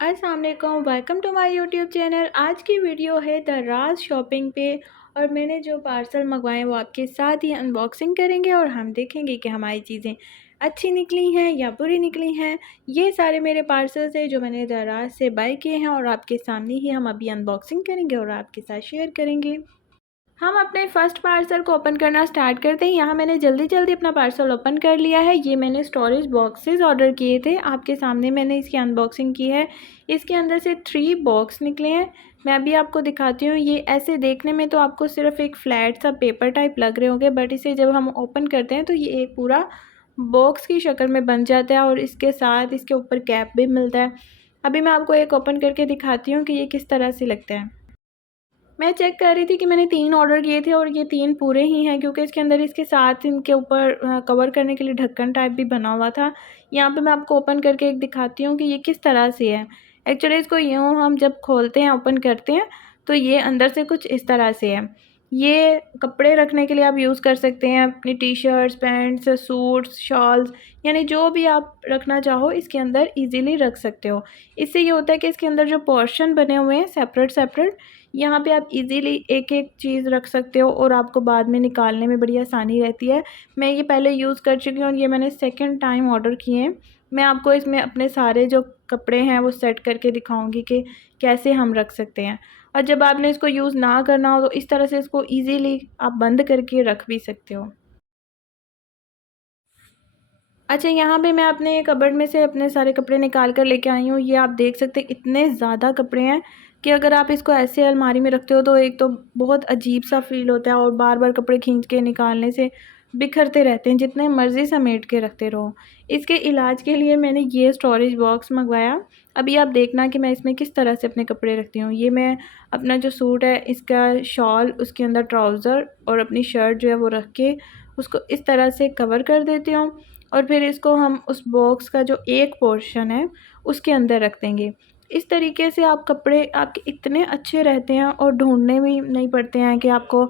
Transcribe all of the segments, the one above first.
अस्सलाम वालेकुम, welcome to my YouTube channel. आज की वीडियो है दराज शॉपिंग पे और मैंने जो पार्सल मंगवाए वो आपके साथ ही अनबॉक्सिंग करेंगे और हम देखेंगे कि हमारी चीज़ें अच्छी निकली हैं या बुरी निकली हैं। ये सारे मेरे पार्सल्स हैं जो मैंने दराज से बाय किए हैं और आपके सामने ही हम अभी अनबॉक्सिंग करेंगे और आपके साथ शेयर करेंगे। हम अपने फ़र्स्ट पार्सल को ओपन करना स्टार्ट करते हैं। यहाँ मैंने जल्दी जल्दी अपना पार्सल ओपन कर लिया है। ये मैंने स्टोरेज बॉक्सेस ऑर्डर किए थे, आपके सामने मैंने इसकी अनबॉक्सिंग की है। इसके अंदर से 3 बॉक्स निकले हैं। मैं अभी आपको दिखाती हूँ। ये ऐसे देखने में तो आपको सिर्फ एक फ्लैट सा पेपर टाइप लग रहे होंगे, बट इसे जब हम ओपन करते हैं तो ये एक पूरा बॉक्स की शक्ल में बन जाता है और इसके साथ इसके ऊपर कैप भी मिलता है। अभी मैं आपको एक ओपन करके दिखाती हूँ कि ये किस तरह से लगता है। मैं चेक कर रही थी कि मैंने 3 ऑर्डर किए थे और ये 3 पूरे ही हैं, क्योंकि इसके अंदर इसके साथ इनके ऊपर कवर करने के लिए ढक्कन टाइप भी बना हुआ था। यहाँ पे मैं आपको ओपन करके एक दिखाती हूँ कि ये किस तरह से है। एक्चुअली इसको यूँ हम जब खोलते हैं, ओपन करते हैं, तो ये अंदर से कुछ इस तरह से है। ये कपड़े रखने के लिए आप यूज़ कर सकते हैं, अपनी टी-शर्ट्स, पैंट्स, सूट्स, शॉल्स, यानी जो भी आप रखना चाहो इसके अंदर ईज़िली रख सकते हो। इससे ये होता है कि इसके अंदर जो पोर्शन बने हुए हैं सेपरेट, यहाँ पे आप इजीली एक-एक चीज़ रख सकते हो और आपको बाद में निकालने में बड़ी आसानी रहती है। मैं ये पहले यूज़ कर चुकी हूँ और ये मैंने सेकंड टाइम ऑर्डर किए हैं। मैं आपको इसमें अपने सारे जो कपड़े हैं वो सेट करके दिखाऊँगी कि कैसे हम रख सकते हैं। और जब आपने इसको यूज़ ना करना हो तो इस तरह से इसको ईज़िली आप बंद करके रख भी सकते हो। अच्छा, यहाँ पे मैं अपने कबर्ड में से अपने सारे कपड़े निकाल कर लेके आई हूँ। ये आप देख सकते हैं इतने ज़्यादा कपड़े हैं कि अगर आप इसको ऐसे अलमारी में रखते हो तो एक तो बहुत अजीब-सा फ़ील होता है और बार-बार कपड़े खींच के निकालने से बिखरते रहते हैं, जितने मर्ज़ी समेट के रखते रहो। इसके इलाज के लिए मैंने ये स्टोरेज बॉक्स मँगवाया। अभी आप देखना कि मैं इसमें किस तरह से अपने कपड़े रखती हूँ। ये मैं अपना जो सूट है, इसका शॉल, उसके अंदर ट्राउज़र और अपनी शर्ट जो है वो रख के उसको इस तरह से कवर कर देती हूँ और फिर इसको हम उस बॉक्स का जो एक पोर्शन है उसके अंदर रख देंगे। इस तरीके से आप कपड़े आपके इतने अच्छे रहते हैं और ढूँढने भी नहीं पड़ते हैं कि आपको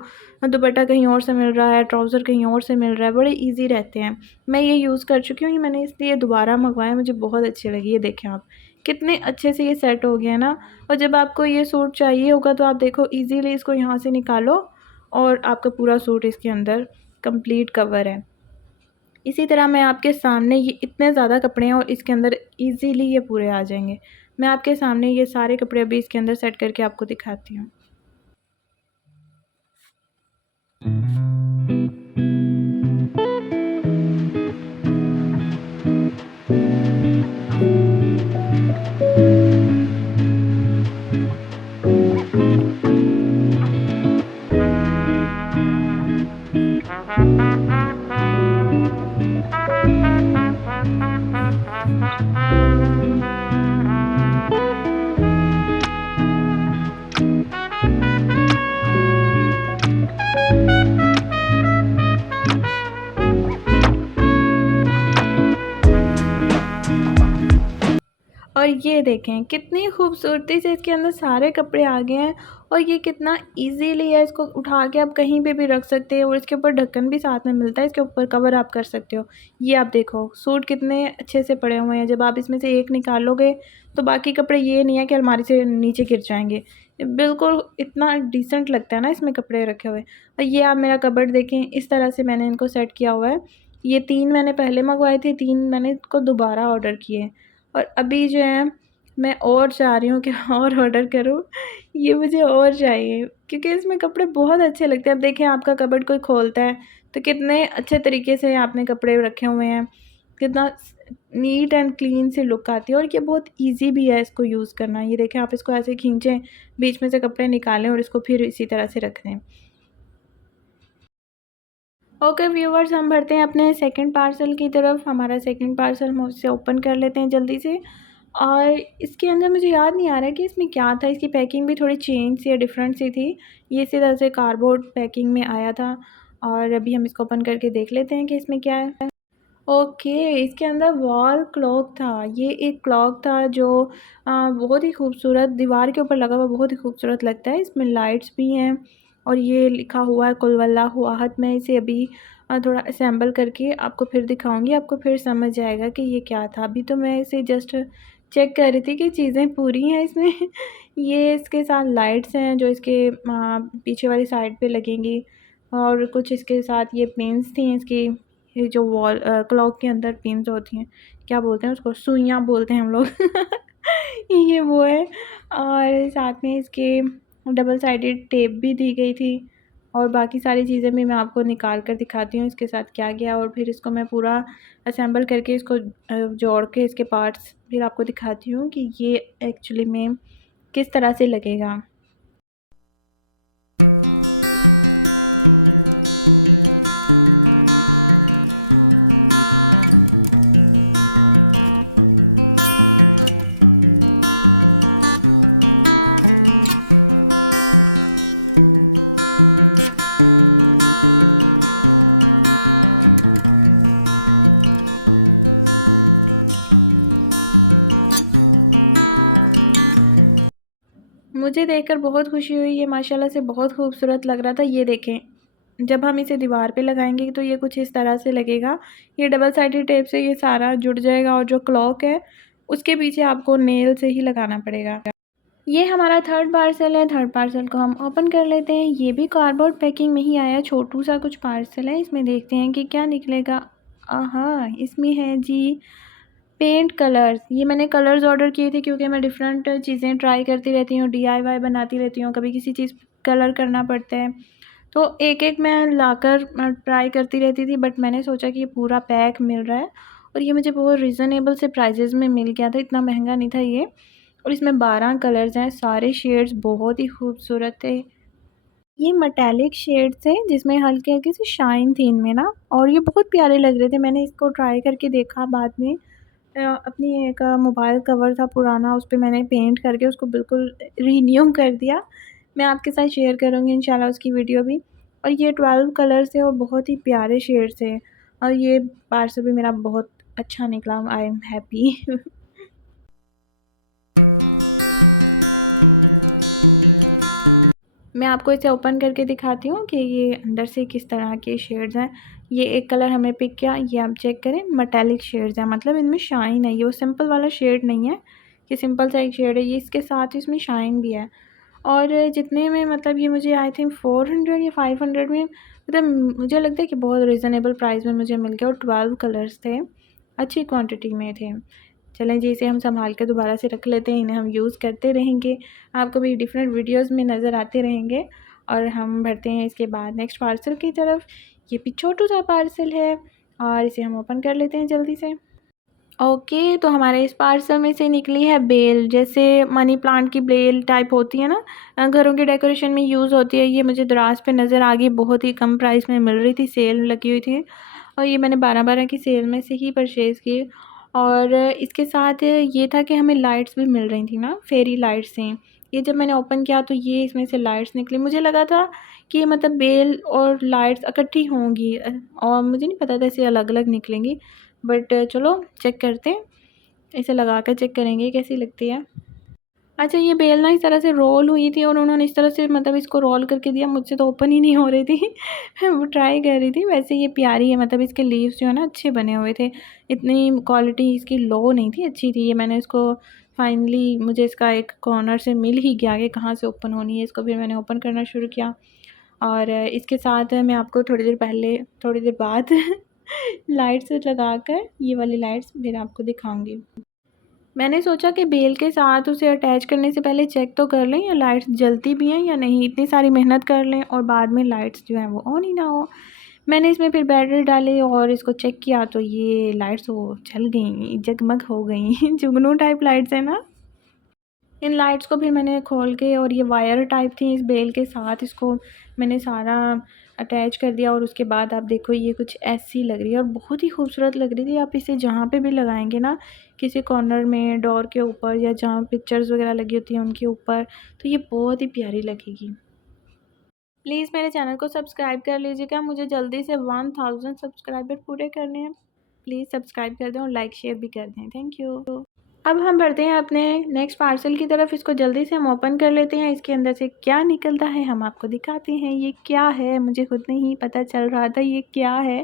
दुपट्टा कहीं और से मिल रहा है, ट्राउज़र कहीं और से मिल रहा है, बड़े ईज़ी रहते हैं। मैं ये यूज़ कर चुकी हूँ, ये मैंने इसलिए दोबारा मँगवाया, मुझे बहुत अच्छी लगी। ये देखें आप, कितने अच्छे से ये सेट हो गया है ना। और जब आपको ये सूट चाहिए होगा तो आप देखो ईज़िली इसको यहाँ से निकालो और आपका पूरा सूट इसके अंदर कंप्लीट कवर है। इसी तरह मैं आपके सामने ये इतने ज़्यादा कपड़े हैं और इसके अंदर ईज़िली ये पूरे आ जाएँगे। मैं आपके सामने ये सारे कपड़े अभी इसके अंदर सेट करके आपको दिखाती हूँ। और ये देखें कितनी खूबसूरती से इसके अंदर सारे कपड़े आ गए हैं और ये कितना इजीली है, इसको उठा के आप कहीं पे भी रख सकते हैं और इसके ऊपर ढक्कन भी साथ में मिलता है, इसके ऊपर कवर आप कर सकते हो। ये आप देखो सूट कितने अच्छे से पड़े हुए हैं, जब आप इसमें से एक निकालोगे तो बाकी कपड़े ये नहीं है कि अलमारी से नीचे गिर जाएंगे। बिल्कुल इतना डिसेंट लगता है ना इसमें कपड़े रखे हुए। और ये आप मेरा कबर्ड देखें, इस तरह से मैंने इनको सेट किया हुआ है। ये 3 मैंने पहले मंगवाए थे, 3 मैंने इसको दोबारा ऑर्डर किए और अभी जो है मैं और चाह रही हूँ कि और ऑर्डर करूँ। ये मुझे और चाहिए क्योंकि इसमें कपड़े बहुत अच्छे लगते हैं। अब देखें आपका कबर्ड कोई खोलता है तो कितने अच्छे तरीके से आपने कपड़े रखे हुए हैं, कितना नीट एंड क्लीन सी लुक आती है और ये बहुत ईज़ी भी है इसको यूज़ करना। ये देखें आप इसको ऐसे खींचें, बीच में से कपड़े निकालें और इसको फिर इसी तरह से रख दें। ओके व्यूअर्स, हम बढ़ते हैं अपने सेकंड पार्सल की तरफ। हमारा सेकंड पार्सल हम उससे ओपन कर लेते हैं जल्दी से। और इसके अंदर मुझे याद नहीं आ रहा है कि इसमें क्या था, इसकी पैकिंग भी थोड़ी चेंज सी या डिफरेंट सी थी। ये इसी तरह से कार्डबोर्ड पैकिंग में आया था और अभी हम इसको ओपन करके देख लेते हैं कि इसमें क्या है। ओके, इसके अंदर वॉल क्लॉक था। ये एक क्लॉक था जो बहुत ही खूबसूरत दीवार के ऊपर लगा हुआ, बहुत ही खूबसूरत लगता है। इसमें लाइट्स भी हैं और ये लिखा हुआ है कुल वल्लाहु अहद। मैं इसे अभी थोड़ा असेंबल करके आपको फिर दिखाऊंगी, आपको फिर समझ आएगा कि ये क्या था। अभी तो मैं इसे जस्ट चेक कर रही थी कि चीज़ें पूरी हैं इसमें। ये इसके साथ लाइट्स हैं जो इसके पीछे वाली साइड पे लगेंगी, और कुछ इसके साथ ये पिन्स थी इसकी, ये जो वॉल क्लॉक के अंदर पिन्स होती हैं, क्या बोलते हैं उसको, सुइयाँ बोलते हैं हम लोग। ये वो है। और साथ में इसके डबल साइडेड टेप भी दी गई थी, और बाकी सारी चीज़ें भी मैं आपको निकाल कर दिखाती हूँ इसके साथ क्या गया, और फिर इसको मैं पूरा असेंबल करके इसको जोड़ के इसके पार्ट्स फिर आपको दिखाती हूँ कि ये एक्चुअली में किस तरह से लगेगा। मुझे देखकर बहुत खुशी हुई, ये माशाल्लाह से बहुत खूबसूरत लग रहा था। ये देखें, जब हम इसे दीवार पे लगाएंगे तो ये कुछ इस तरह से लगेगा। ये डबल साइडेड टेप से ये सारा जुड़ जाएगा, और जो क्लॉक है उसके पीछे आपको नेल से ही लगाना पड़ेगा। ये हमारा थर्ड पार्सल है। थर्ड पार्सल को हम ओपन कर लेते हैं। ये भी कार्डबोर्ड पैकिंग में ही आया, छोटू सा कुछ पार्सल है। इसमें देखते हैं कि क्या निकलेगा। आहा, इसमें है जी पेंट कलर्स। ये मैंने कलर्स ऑर्डर किए थे क्योंकि मैं डिफरेंट चीज़ें ट्राई करती रहती हूँ, DIY बनाती रहती हूँ, कभी किसी चीज़ कलर करना पड़ता है तो एक एक मैं लाकर ट्राई करती रहती थी। बट मैंने सोचा कि ये पूरा पैक मिल रहा है, और ये मुझे बहुत रिज़नेबल से प्राइजेज़ में मिल गया था, इतना महंगा नहीं था ये। और इसमें 12 कलर्स हैं, सारे शेड्स बहुत ही खूबसूरत थे। ये मेटालिक शेड्स हैं जिसमें हल्की-हल्की सी शाइन थी इनमें ना, और ये बहुत प्यारे लग रहे थे। मैंने इसको ट्राई करके देखा बाद में। अपनी एक मोबाइल कवर था पुराना, उस पे मैंने पेंट करके उसको बिल्कुल रिन्यू कर दिया। मैं आपके साथ शेयर करूँगी इंशाल्लाह उसकी वीडियो भी। और ये 12 कलर्स थे और बहुत ही प्यारे शेड्स थे, और ये पार्सल भी मेरा बहुत अच्छा निकला। I am happy. मैं आपको इसे ओपन करके दिखाती हूँ कि ये अंदर से किस तरह के शेड्स हैं। ये एक कलर हमें पिक किया, ये आप चेक करें, मेटालिक शेड्स हैं, मतलब इनमें शाइन है। ये वो सिंपल वाला शेड नहीं है कि सिंपल सा एक शेड है, ये इसके साथ इसमें शाइन भी है। और जितने में मतलब ये मुझे आई थिंक 400 या 500 में, मतलब मुझे लगता है कि बहुत रिज़नेबल प्राइस में मुझे मिल गया, और 12 कलर्स थे, अच्छी क्वांटिटी में थे। चलें जी, इसे हम संभाल के दोबारा से रख लेते हैं, इन्हें हम यूज़ करते रहेंगे, आपको भी डिफरेंट वीडियोस में नज़र आते रहेंगे। और हम बढ़ते हैं इसके बाद नेक्स्ट पार्सल की तरफ। ये भी छोटू सा पार्सल है, और इसे हम ओपन कर लेते हैं जल्दी से। ओके, तो हमारे इस पार्सल में से निकली है बेल, जैसे मनी प्लांट की बेल टाइप होती है ना, घरों के डेकोरेशन में यूज़ होती है। ये मुझे दराज पे नज़र आ गई, बहुत ही कम प्राइस में मिल रही थी, सेल लगी हुई थी, और ये मैंने 12-12 की सेल में से ही परचेज़ की। और इसके साथ ये था कि हमें लाइट्स भी मिल रही थी ना, फेरी लाइट्स थी। ये जब मैंने ओपन किया तो ये इसमें से लाइट्स निकली। मुझे लगा था कि मतलब बेल और लाइट्स इकट्ठी होंगी, और मुझे नहीं पता था ऐसे अलग-अलग निकलेंगी। बट चलो चेक करते हैं, इसे लगा कर चेक करेंगे कैसी लगती है। अच्छा, ये बेल ना इस तरह से रोल हुई थी, और उन्होंने इस तरह से मतलब इसको रोल करके दिया, मुझसे तो ओपन ही नहीं हो रही थी। वो ट्राई कर रही थी। वैसे ये प्यारी है, मतलब इसके लीव्स जो है ना अच्छे बने हुए थे, इतनी क्वालिटी इसकी लो नहीं थी, अच्छी थी। ये मैंने इसको फाइनली, मुझे इसका एक कॉर्नर से मिल ही गया कि कहाँ से ओपन होनी है इसको, फिर मैंने ओपन करना शुरू किया। और इसके साथ मैं आपको थोड़ी देर बाद लाइट्स लगाकर, ये वाली लाइट्स फिर आपको दिखाऊंगी। मैंने सोचा कि बेल के साथ उसे अटैच करने से पहले चेक तो कर लें या लाइट्स जलती भी हैं या नहीं, इतनी सारी मेहनत कर लें और बाद में लाइट्स जो हैं वो ऑन ही ना हो। मैंने इसमें फिर बैटरी डाली और इसको चेक किया तो ये लाइट्स वो जल गई, जगमग हो गई। जुगनू टाइप लाइट्स है ना। इन लाइट्स को फिर मैंने खोल के, और ये वायर टाइप थी इस बेल के साथ, इसको मैंने सारा अटैच कर दिया। और उसके बाद आप देखो ये कुछ ऐसी लग रही है, और बहुत ही खूबसूरत लग रही थी। आप इसे जहाँ पे भी लगाएंगे ना, किसी कॉर्नर में, डोर के ऊपर, या जहाँ पिक्चर्स वगैरह लगी होती हैं उनके ऊपर, तो ये बहुत ही प्यारी लगेगी। प्लीज़ मेरे चैनल को सब्सक्राइब कर लीजिएगा, मुझे जल्दी से 1000 सब्सक्राइबर पूरे करने हैं। प्लीज़ सब्सक्राइब कर दें और लाइक शेयर भी कर दें। Thank you. अब हम बढ़ते हैं अपने नेक्स्ट पार्सल की तरफ। इसको जल्दी से हम ओपन कर लेते हैं, इसके अंदर से क्या निकलता है हम आपको दिखाते हैं। ये क्या है, मुझे खुद नहीं पता चल रहा था ये क्या है।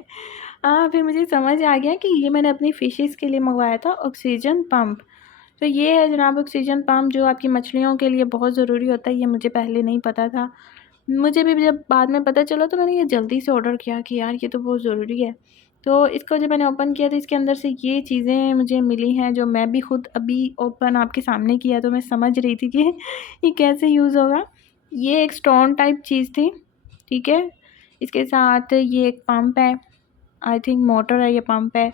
फिर मुझे समझ आ गया कि ये मैंने अपनी फ़िशेस के लिए मंगवाया था, ऑक्सीजन पंप। तो ये है जनाब ऑक्सीजन पम्प, जो आपकी मछलियों के लिए बहुत ज़रूरी होता है। ये मुझे पहले नहीं पता था, मुझे भी जब बाद में पता चला तो मैंने ये जल्दी से ऑर्डर किया कि यार ये तो बहुत ज़रूरी है। तो इसको जब मैंने ओपन किया तो इसके अंदर से ये चीज़ें मुझे मिली हैं, जो मैं भी खुद अभी ओपन आपके सामने किया तो मैं समझ रही थी कि ये कैसे यूज़ होगा। ये एक स्टोन टाइप चीज़ थी, ठीक है। इसके साथ ये एक पंप है, आई थिंक मोटर है, ये पंप है।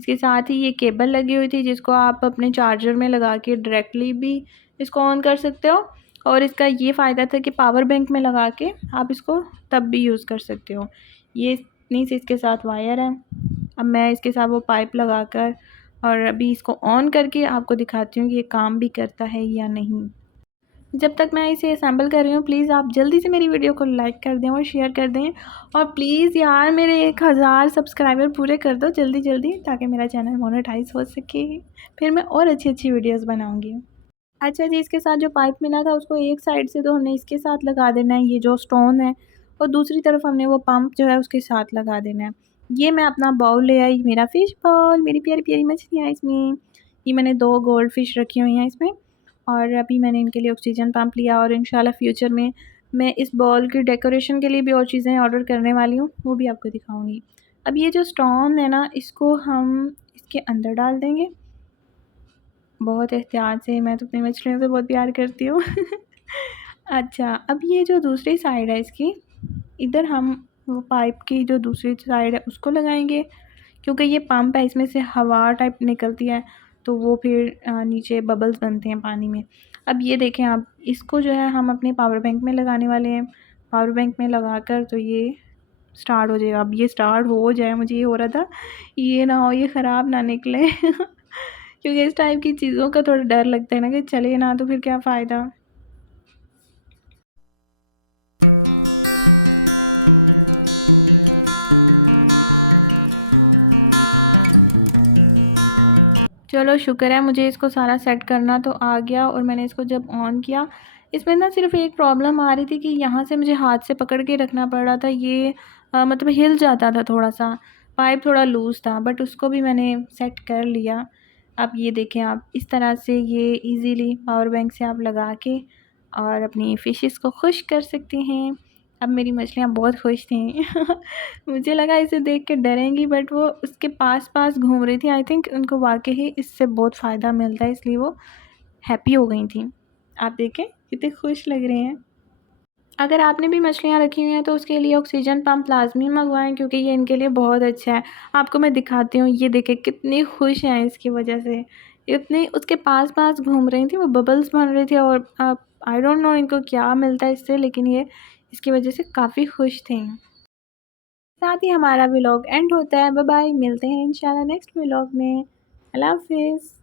इसके साथ ही ये केबल लगी हुई थी, जिसको आप अपने चार्जर में लगा के डायरेक्टली भी इसको ऑन कर सकते हो। और इसका ये फ़ायदा था कि पावर बैंक में लगा के आप इसको तब भी यूज़ कर सकते हो। ये इतनी सी इसके साथ वायर है। अब मैं इसके साथ वो पाइप लगा कर और अभी इसको ऑन करके आपको दिखाती हूँ कि ये काम भी करता है या नहीं। जब तक मैं इसे असेंबल कर रही हूँ, प्लीज़ आप जल्दी से मेरी वीडियो को लाइक कर दें और शेयर कर दें, और प्लीज़ यार मेरे 1000 सब्सक्राइबर पूरे कर दो जल्दी जल्दी, ताकि मेरा चैनल मोनेटाइज हो सके, फिर मैं और अच्छी अच्छी वीडियोस बनाऊँगी। अच्छा जी, इसके साथ जो पाइप मिला था उसको एक साइड से तो हमने इसके साथ लगा देना है, ये जो स्टोन है, और दूसरी तरफ हमने वो पंप जो है उसके साथ लगा देना है। ये मैं अपना बाउल ले आई, मेरा फ़िश बाउल, मेरी प्यारी प्यारी मछलियाँ इसमें। ये मैंने 2 गोल्ड फ़िश रखी हुई हैं इसमें, और अभी मैंने इनके लिए ऑक्सीजन पंप लिया, और इंशाल्लाह फ्यूचर में मैं इस बॉल की डेकोरेशन के लिए भी और चीज़ें ऑर्डर करने वाली हूँ, वो भी आपको दिखाऊँगी। अब ये जो स्टोन है ना, इसको हम इसके अंदर डाल देंगे बहुत एहतियात से। मैं तो अपनी मछलियों से बहुत प्यार करती हूँ। अच्छा, अब ये जो दूसरी साइड है इसकी, इधर हम वो पाइप की जो दूसरी साइड है उसको लगाएंगे, क्योंकि ये पंप है, इसमें से हवा टाइप निकलती है, तो वो फिर नीचे बबल्स बनते हैं पानी में। अब ये देखें आप, इसको जो है हम अपने पावर बैंक में लगाने वाले हैं। पावर बैंक में लगाकर तो ये स्टार्ट हो जाएगा। अब ये स्टार्ट हो जाए, मुझे ये हो रहा था ये ना हो, ये ख़राब ना निकले। क्योंकि इस टाइप की चीज़ों का थोड़ा डर लगता है ना, कि चले ना तो फिर क्या फ़ायदा। चलो शुक्र है, मुझे इसको सारा सेट करना तो आ गया, और मैंने इसको जब ऑन किया, इसमें ना सिर्फ़ एक प्रॉब्लम आ रही थी कि यहाँ से मुझे हाथ से पकड़ के रखना पड़ रहा था। ये मतलब हिल जाता था थोड़ा-सा, पाइप थोड़ा लूज़ था, बट उसको भी मैंने सेट कर लिया। अब ये देखें आप, इस तरह से ये ईज़िली पावर बैंक से आप लगा के और अपनी फ़िशेस को खुश कर सकते हैं। अब मेरी मछलियाँ बहुत खुश थीं। मुझे लगा इसे देख के डरेंगी, बट वो उसके पास-पास घूम रही थी। आई थिंक उनको वाक़ई ही इससे बहुत फ़ायदा मिलता है, इसलिए वो हैप्पी हो गई थीं। आप देखें कितने खुश लग रहे हैं। अगर आपने भी मछलियाँ रखी हुई हैं तो उसके लिए ऑक्सीजन पंप लाज़मी मँगवाएँ, क्योंकि ये इनके लिए बहुत अच्छा है। आपको मैं दिखाती हूँ, ये देखें कितनी खुश हैं इसकी वजह से। इतनी उसके पास-पास घूम रही थी, वो बबल्स बन रही थी, और आई डोंट नो इनको क्या मिलता है इससे, लेकिन ये इसकी वजह से काफ़ी खुश थीं। साथ ही हमारा व्लॉग एंड होता है। बाय बाय, मिलते हैं इंशाल्लाह नेक्स्ट व्लॉग में। अल्लाह हाफ़िज़।